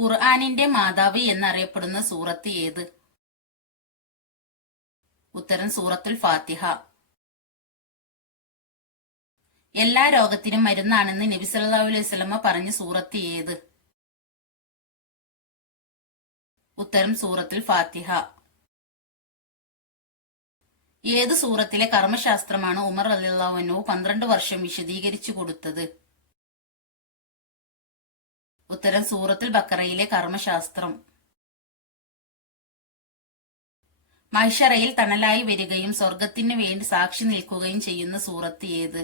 ഖുർആാനിന്റെ മാതാവ് എന്നറിയപ്പെടുന്ന സൂറത്ത് ഏത്? ഉത്തരം സൂറത്തുൽ ഫാത്തിഹ. എല്ലാ രോഗത്തിനും മരുന്നാണെന്ന് നബി സല്ലല്ലാഹു അലൈഹി വസല്ലമ പറഞ്ഞ സൂറത്ത് ഏത്? ഉത്തരം സൂറത്തുൽ ഫാത്തിഹ. ഏത് സൂറത്തിലെ കർമ്മശാസ്ത്രമാണ് ഉമർ അലിള്ളാഹുനു പന്ത്രണ്ട് വർഷം വിശദീകരിച്ചു കൊടുത്തത്? ഉത്തരം സൂറത്തുൽ ബക്കറയിലെ കർമ്മശാസ്ത്രം. മൈഷറയിൽ തണലായി വരികയും സ്വർഗത്തിന് വേണ്ടി സാക്ഷി നിൽക്കുകയും ചെയ്യുന്ന സൂറത്ത് ഏത്?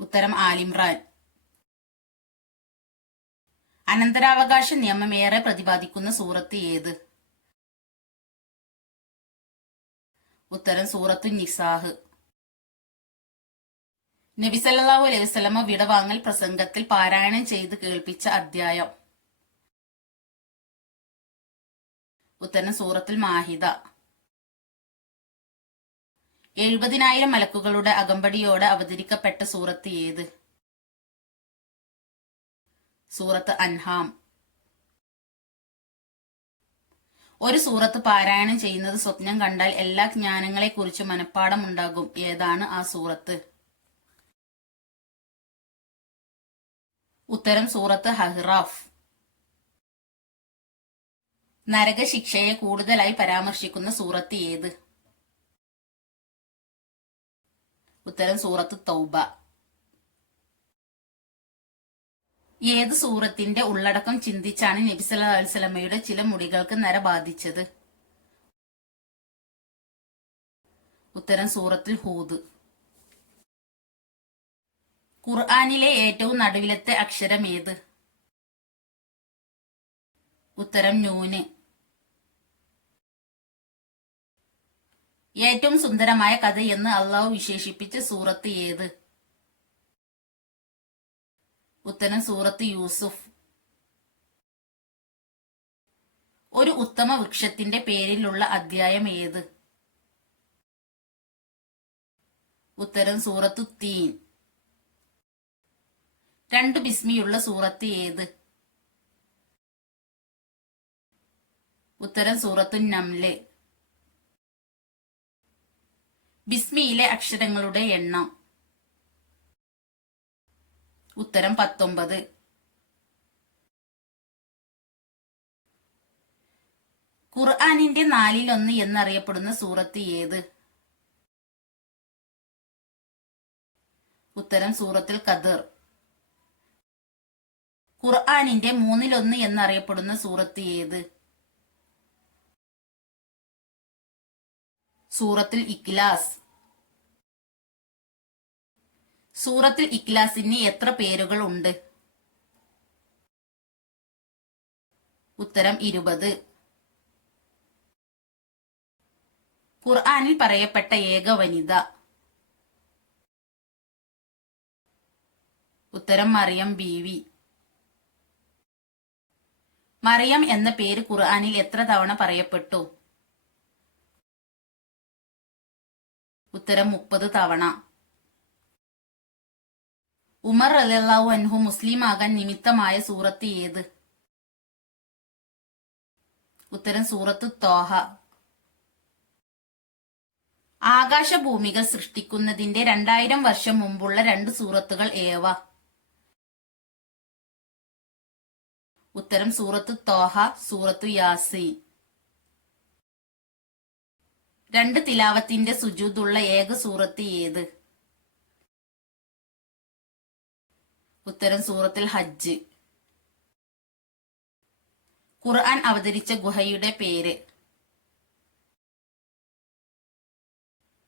ഉത്തരം ആലിമ്രാൻ. അനന്തരാവകാശ നിയമം ഏറെ പ്രതിപാദിക്കുന്ന സൂറത്ത് ഏത്? ഉത്തരം സൂറത്തു നിസാഹ്. നബി സല്ലല്ലാഹു അലൈഹി വസ്ലമ വിടവാങ്ങൽ പ്രസംഗത്തിൽ പാരായണം ചെയ്ത് കേൾപ്പിച്ച അധ്യായം. ഉത്തരം സൂറത്തിൽ മാഹിദ. എഴുപതിനായിരം മലക്കുകളുടെ അകമ്പടിയോടെ അവതരിക്കപ്പെട്ട സൂറത്ത് ഏത്? സൂറത്ത് അൻഹാം. ഒരു സൂറത്ത് പാരായണം ചെയ്യുന്നത് സ്വപ്നം കണ്ടാൽ എല്ലാ ജ്ഞാനങ്ങളെക്കുറിച്ച് മനഃപ്പാടമുണ്ടാകും. ഏതാണ് ആ സൂറത്ത്? ഉത്തരം സൂറത്ത് ഹഹ്റാഫ് നരകശിക്ഷയെ കൂടുതലായി പരാമർശിക്കുന്ന സൂറത്ത് ഏത്? ഉത്തരം സൂറത്ത് തൗബ. ഏത് സൂറത്തിന്റെ ഉള്ളടക്കം ചിന്തിച്ചാണ് നബി സല്ലല്ലാഹു അലൈഹി വസല്ലമയുടെ ചില മുടികൾക്ക് നര ബാധിച്ചത്? ഉത്തരം സൂറത്തിൽ ഹൂദ്. ഖുർആനിലെ ഏറ്റവും നടുവിലത്തെ അക്ഷരം ഏത്? ഉത്തരം നൂന്. ഏറ്റവും സുന്ദരമായ കഥ എന്ന് അള്ളാഹു വിശേഷിപ്പിച്ച സൂറത്ത് ഏത്? ഉത്തരം സൂറത്ത് യൂസുഫ്. ഒരു ഉത്തമ വൃക്ഷത്തിന്റെ പേരിലുള്ള അധ്യായം ഏത്? ഉത്തരം സൂറത്തു തീൻ. രണ്ട് ബിസ്മിയുള്ള സൂറത്ത് ഏത്? ഉത്തരം സൂറത്തു നംലെ. ബിസ്മിയിലെ അക്ഷരങ്ങളുടെ എണ്ണം. ഉത്തരം പത്തൊമ്പത്. ഖുർആാനിന്റെ നാലിലൊന്ന് എന്നറിയപ്പെടുന്ന സൂറത്ത് ഏത്? ഉത്തരം സൂറത്തിൽ ഖദർ. ഖുർആാനിന്റെ മൂന്നിലൊന്ന് എന്നറിയപ്പെടുന്ന സൂറത്ത് ഏത്? സൂറത്തിൽ ഇഖ്ലാസ്. സൂറത്തിൽ ഇഖ്ലാസിന് എത്ര പേരുകൾ ഉണ്ട് ഉത്തരം ഇരുപത്. ഖുർആാനിൽ പറയപ്പെട്ട ഏക വനിത. ഉത്തരം മറിയം ബീവി. മറിയം എന്ന പേര് ഖുർആാനിൽ എത്ര തവണ പറയപ്പെട്ടു? ഉത്തരം മുപ്പത് തവണ. ഉമർ റളിയല്ലാഹു അൻഹു മുസ്ലിം ആകാൻ നിമിത്തമായ സൂറത്ത് ഏത്? ഉത്തരം സൂറത്ത് തോഹ ആകാശഭൂമികൾ സൃഷ്ടിക്കുന്നതിന്റെ രണ്ടായിരം വർഷം മുമ്പുള്ള രണ്ട് സൂറത്തുകൾ ഏവ? ഉത്തരം സൂറത്ത് തോഹ സൂറത്തു യാസീൻ. രണ്ട് തിലാവത്തിന്റെ സുജൂദുള്ള ഏക സൂറത്ത് ഏത്? ഉത്തരം സൂറത്തിൽ ഹജ്ജ്. ഖുർആൻ അവതരിച്ച ഗുഹയുടെ പേര്.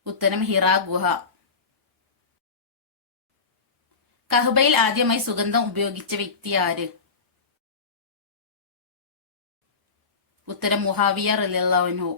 ഉത്തരം ഹിറ ഗുഹ. കഹ്ബയിൽ ആദ്യമായി സുഗന്ധം ഉപയോഗിച്ച വ്യക്തി ആര്? ഉത്തരം മുഹാവിയ റലിയല്ലാഹുൻഹു